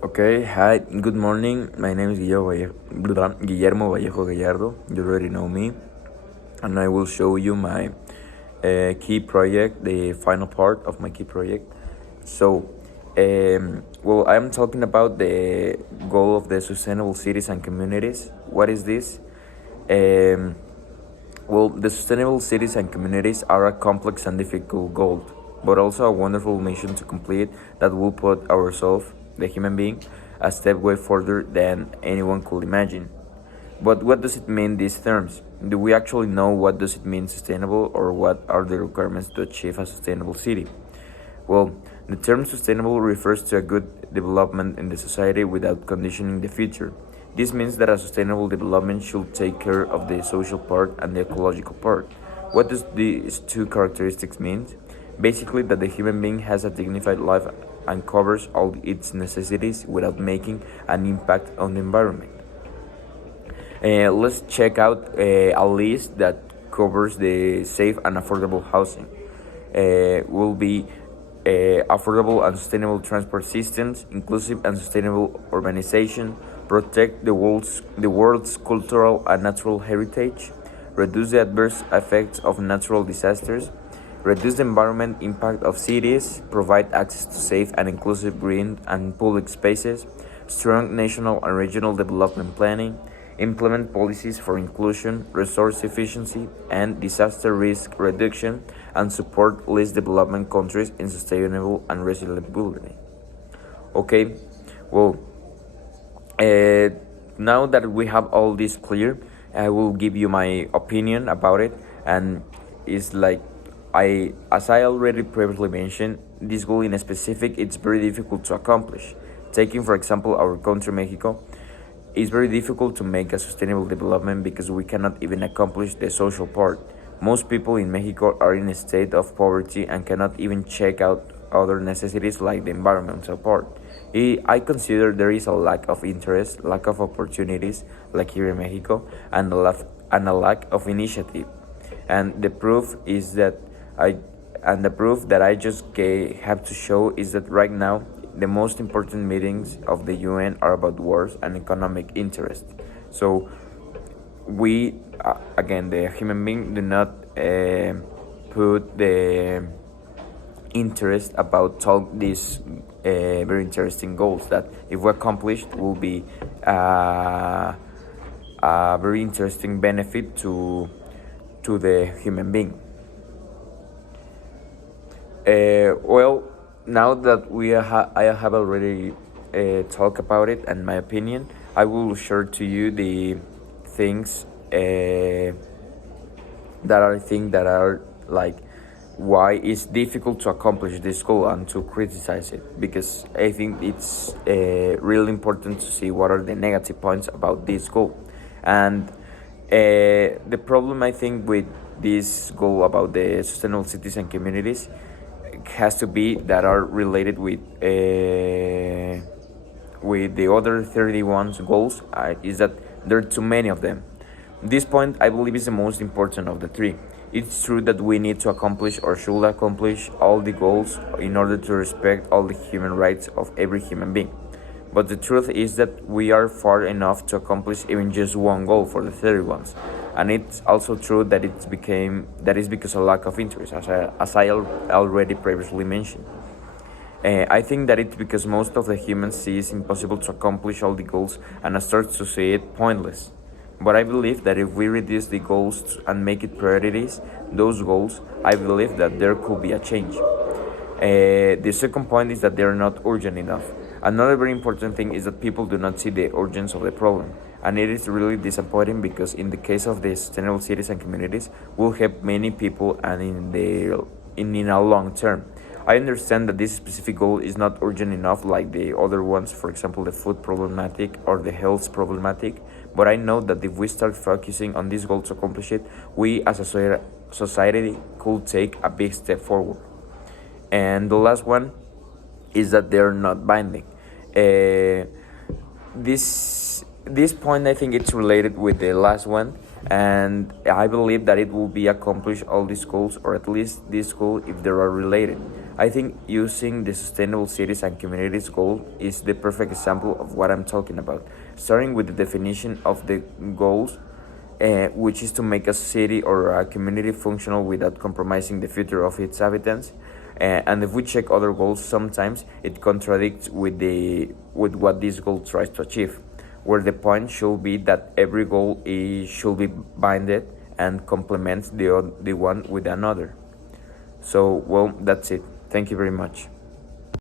Okay, hi, good morning. My name is Guillermo Vallejo Gallardo. You already know me, and I will show you my key project, the final part of my key project. So, I'm talking about the goal of the sustainable cities and communities. What is this? Um, the sustainable cities and communities are a complex and difficult goal, but also a wonderful mission to complete that will put ourselves, the human being, a step way further than anyone could imagine. But what does it mean these terms? Do we actually know what does it mean sustainable or what are the requirements to achieve a sustainable city? Well, the term sustainable refers to a good development in the society without conditioning the future. This means that a sustainable development should take care of the social part and the ecological part. What does these two characteristics mean? Basically, that the human being has a dignified life and covers all its necessities without making an impact on the environment. Let's check out a list that covers the safe and affordable housing. Will be affordable and sustainable transport systems, inclusive and sustainable urbanization, protect the world's cultural and natural heritage, reduce the adverse effects of natural disasters, reduce the environment impact of cities, provide access to safe and inclusive green and public spaces, strong national and regional development planning, implement policies for inclusion, resource efficiency, and disaster risk reduction, and support least development countries in sustainable and resilient building. Okay, well, uh, now that we have all this clear, I will give you my opinion about it, and it's like as I already previously mentioned, this goal in specific it's very difficult to accomplish. Taking for example our country Mexico, it's very difficult to make a sustainable development because we cannot even accomplish the social part. Most people in Mexico are in a state of poverty and cannot even check out other necessities like the environmental part. I consider there is a lack of interest, lack of opportunities, like here in Mexico, and a lack of initiative. And the proof is that I and the proof that I just have to show is that right now the most important meetings of the UN are about wars and economic interest. So we, again, the human being, do not put the interest about talk these very interesting goals that, if we accomplished, will be a very interesting benefit to the human being. Now that I have already talked about it and my opinion, I will share to you the things that I think that are like why it's difficult to accomplish this goal and to criticize it, because I think it's really important to see what are the negative points about this goal. And the problem I think with this goal about the sustainable cities and communities has to be that are related with the other 31 goals, is that there are too many of them. This point I believe is the most important of the three. It's true that we need to accomplish or should accomplish all the goals in order to respect all the human rights of every human being. But the truth is that we are far enough to accomplish even just one goal for the 30 ones. And it's also true that that is because of lack of interest, as I already previously mentioned. I think that it's because most of the humans see it's impossible to accomplish all the goals and start to see it pointless. But I believe that if we reduce the goals and make it priorities, those goals, I believe that there could be a change. The second point is that they are not urgent enough. Another very important thing is that people do not see the urgency of the problem. And it is really disappointing because in the case of the sustainable cities and communities, will help many people and in a long term. I understand that this specific goal is not urgent enough like the other ones, for example, the food problematic or the health problematic, but I know that if we start focusing on this goal to accomplish it, we as a society could take a big step forward. And the last one is that they're not binding. This point I think it's related with the last one, And I believe that it will be accomplish all these goals, or at least this goal if they are related. I think using the sustainable cities and communities goal is the perfect example of what I'm talking about. Starting with the definition of the goals, which is to make a city or a community functional without compromising the future of its inhabitants. And if we check other goals, sometimes it contradicts with what this goal tries to achieve, where the point should be that every goal should be binded and complements the one with another. So, well, that's it. Thank you very much.